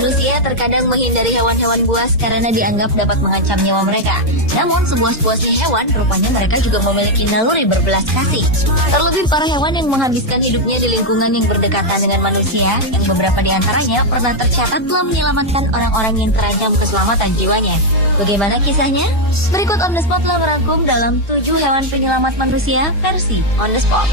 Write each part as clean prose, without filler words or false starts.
Manusia terkadang menghindari hewan-hewan buas karena dianggap dapat mengancam nyawa mereka. Namun sebuas-buasnya hewan, rupanya mereka juga memiliki naluri berbelas kasih. Terlebih para hewan yang menghabiskan hidupnya di lingkungan yang berdekatan dengan manusia, yang beberapa di antaranya pernah tercatat telah menyelamatkan orang-orang yang terancam keselamatan jiwanya. Bagaimana kisahnya? Berikut On The Spot telah merangkum dalam 7 hewan penyelamat manusia versi On The Spot.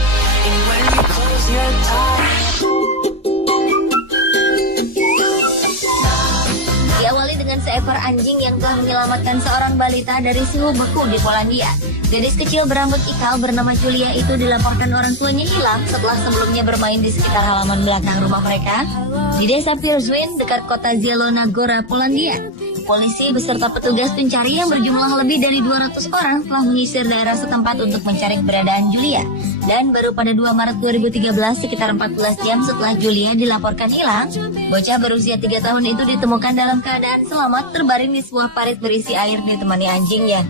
Diawali dengan seekor anjing yang telah menyelamatkan seorang balita dari suhu beku di Polandia. Gadis kecil berambut ikal bernama Julia itu dilaporkan orang tuanya hilang setelah sebelumnya bermain di sekitar halaman belakang rumah mereka di desa Pierzwin dekat kota Zielona Góra, Polandia. Polisi beserta petugas pencari yang berjumlah lebih dari 200 orang telah menyisir daerah setempat untuk mencari keberadaan Julia. Dan baru pada 2 Maret 2013, sekitar 14 jam setelah Julia dilaporkan hilang, bocah berusia 3 tahun itu ditemukan dalam keadaan selamat terbaring di sebuah parit berisi air ditemani anjingnya.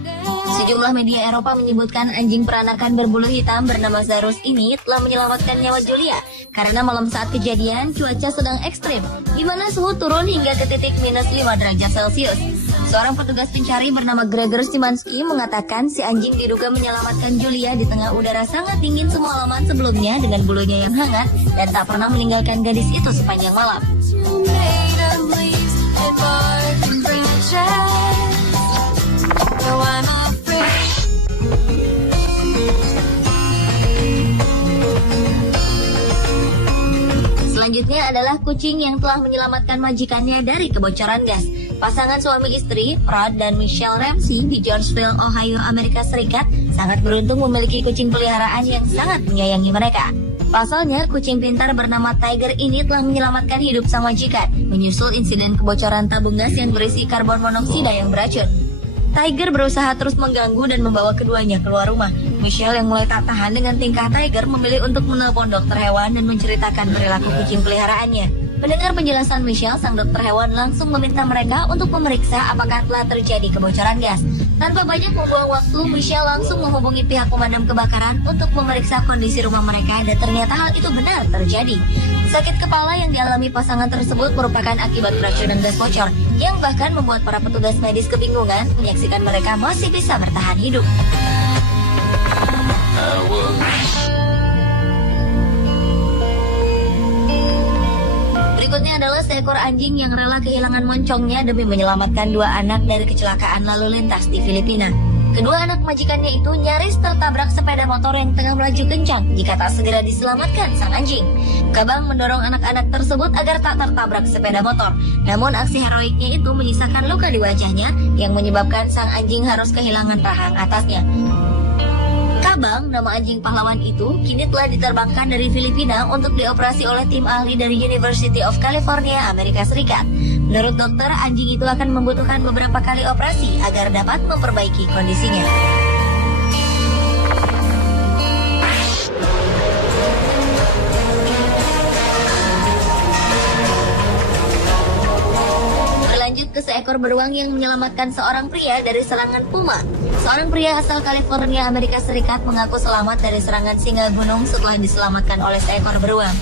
Sejumlah media Eropa menyebutkan anjing peranakan berbulu hitam bernama Zarus ini telah menyelamatkan nyawa Julia karena malam saat kejadian cuaca sedang ekstrim, di mana suhu turun hingga ke titik minus 5 derajat Celcius. Seorang petugas pencari bernama Gregor Szymanski mengatakan si anjing diduga menyelamatkan Julia di tengah udara sangat dingin semalaman sebelumnya dengan bulunya yang hangat dan tak pernah meninggalkan gadis itu sepanjang malam. Selanjutnya adalah kucing yang telah menyelamatkan majikannya dari kebocoran gas. Pasangan suami istri, Rod dan Michelle Ramsey di Georgeville, Ohio, Amerika Serikat, sangat beruntung memiliki kucing peliharaan yang sangat menyayangi mereka. Pasalnya, kucing pintar bernama Tiger ini telah menyelamatkan hidup sang majikan, menyusul insiden kebocoran tabung gas yang berisi karbon monoksida yang beracun. Tiger berusaha terus mengganggu dan membawa keduanya keluar rumah. Michelle yang mulai tak tahan dengan tingkah Tiger memilih untuk menelpon dokter hewan dan menceritakan perilaku kucing peliharaannya. Mendengar penjelasan Michelle, sang dokter hewan langsung meminta mereka untuk memeriksa apakah telah terjadi kebocoran gas. Tanpa banyak membuang waktu, Michelle langsung menghubungi pihak pemadam kebakaran untuk memeriksa kondisi rumah mereka dan ternyata hal itu benar terjadi. Sakit kepala yang dialami pasangan tersebut merupakan akibat keracunan gas bocor yang bahkan membuat para petugas medis kebingungan menyaksikan mereka masih bisa bertahan hidup. Berikutnya adalah seekor anjing yang rela kehilangan moncongnya demi menyelamatkan 2 anak dari kecelakaan lalu lintas di Filipina. Kedua anak majikannya itu nyaris tertabrak sepeda motor yang tengah melaju kencang jika tak segera diselamatkan sang anjing. Kabang mendorong anak-anak tersebut agar tak tertabrak sepeda motor. Namun aksi heroiknya itu menyisakan luka di wajahnya yang menyebabkan sang anjing harus kehilangan rahang atasnya. Kabang, nama anjing pahlawan itu, kini telah diterbangkan dari Filipina untuk dioperasi oleh tim ahli dari University of California, Amerika Serikat. Menurut dokter, anjing itu akan membutuhkan beberapa kali operasi agar dapat memperbaiki kondisinya. Berlanjut ke seekor beruang yang menyelamatkan seorang pria dari serangan puma. Seorang pria asal California, Amerika Serikat mengaku selamat dari serangan singa gunung setelah diselamatkan oleh seekor beruang.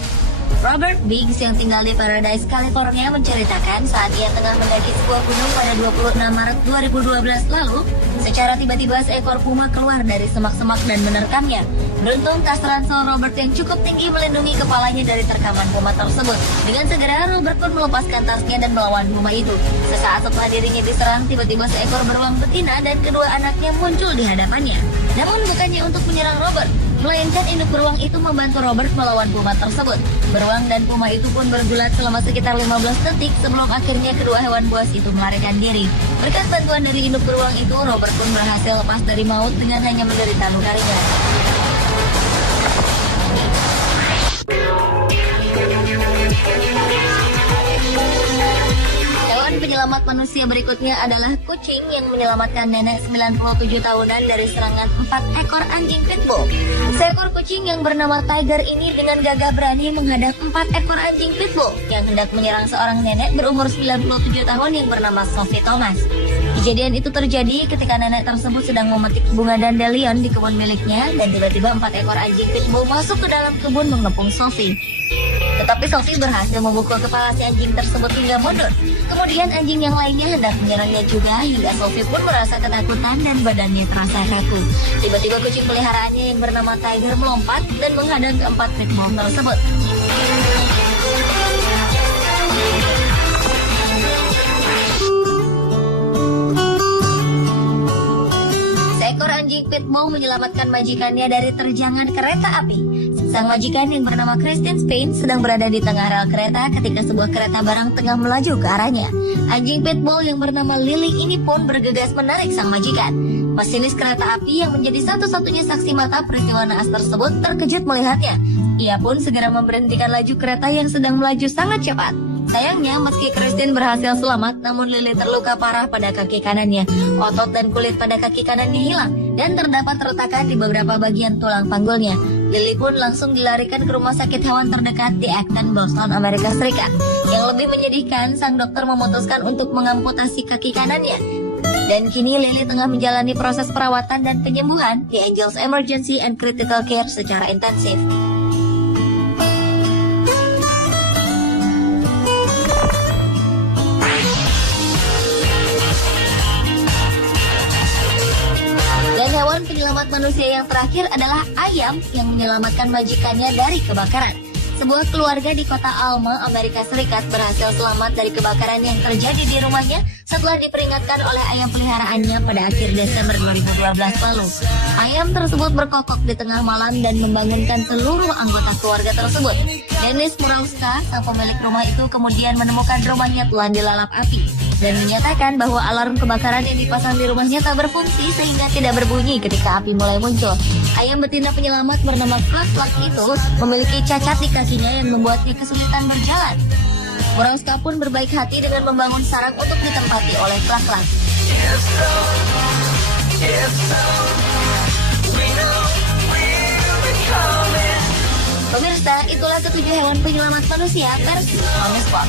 Robert Biggs yang tinggal di Paradise, California menceritakan saat ia tengah mendaki sebuah gunung pada 26 Maret 2012 lalu, secara tiba-tiba seekor puma keluar dari semak-semak dan menerkamnya. Beruntung tas ransel Robert yang cukup tinggi melindungi kepalanya dari terkaman puma tersebut. Dengan segera Robert pun melepaskan tasnya dan melawan puma itu. Sesaat setelah dirinya diserang, tiba-tiba seekor beruang betina dan kedua anaknya muncul di hadapannya. Namun bukannya untuk menyerang Robert, melainkan induk beruang itu membantu Robert melawan puma tersebut. Beruang dan puma itu pun bergulat selama sekitar 15 detik sebelum akhirnya kedua hewan buas itu melarikan diri. Berkat bantuan dari induk beruang itu, Robert pun berhasil lepas dari maut dengan hanya menderita luka ringan. Hewan penyelamat manusia berikutnya adalah kucing yang menyelamatkan nenek 97 tahunan dari serangan 4 ekor anjing pitbull. Seekor kucing yang bernama Tiger ini dengan gagah berani menghadap 4 ekor anjing pitbull yang hendak menyerang seorang nenek berumur 97 tahun yang bernama Sophie Thomas. Kejadian itu terjadi ketika nenek tersebut sedang memetik bunga dandelion di kebun miliknya dan tiba-tiba 4 ekor anjing pitbull masuk ke dalam kebun mengepung Sophie. Tetapi Sophie berhasil memukul kepala si anjing tersebut hingga mundur. Kemudian anjing yang lainnya hendak menyerangnya juga hingga Sophie pun merasa ketakutan dan badannya terasa kaku. Tiba-tiba kucing peliharaannya yang bernama Tiger melompat dan menghadang keempat pitbull tersebut. Seekor anjing pitbull menyelamatkan majikannya dari terjangan kereta api. Sang majikan yang bernama Christine Spain sedang berada di tengah rel kereta ketika sebuah kereta barang tengah melaju ke arahnya. Anjing pitbull yang bernama Lily ini pun bergegas menarik sang majikan. Masinis kereta api yang menjadi satu-satunya saksi mata peristiwa naas tersebut terkejut melihatnya. Ia pun segera memberhentikan laju kereta yang sedang melaju sangat cepat. Sayangnya, meski Christine berhasil selamat, namun Lily terluka parah pada kaki kanannya. Otot dan kulit pada kaki kanannya hilang, dan terdapat retakan di beberapa bagian tulang panggulnya. Lily pun langsung dilarikan ke rumah sakit hewan terdekat di Acton, Boston, Amerika Serikat. Yang lebih menyedihkan, sang dokter memutuskan untuk mengamputasi kaki kanannya. Dan kini Lily tengah menjalani proses perawatan dan penyembuhan di Angels Emergency and Critical Care secara intensif. Dan hewan penyelamat manusia yang terakhir adalah ayam yang menyelamatkan majikannya dari kebakaran. Sebuah keluarga di kota Alma, Amerika Serikat berhasil selamat dari kebakaran yang terjadi di rumahnya setelah diperingatkan oleh ayam peliharaannya pada akhir Desember 2012 lalu. Ayam tersebut berkokok di tengah malam dan membangunkan seluruh anggota keluarga tersebut. Dennis Murauska, sang pemilik rumah itu, kemudian menemukan rumahnya telah dilalap api dan menyatakan bahwa alarm kebakaran yang dipasang di rumahnya tak berfungsi sehingga tidak berbunyi ketika api mulai muncul. Ayam betina penyelamat bernama Clark itu memiliki cacat di kakinya yang membuatnya kesulitan berjalan. Murauska pun berbaik hati dengan membangun sarang untuk ditempati oleh Clark. Pemirsa, itulah ketujuh hewan penyelamat manusia versi On The Spot.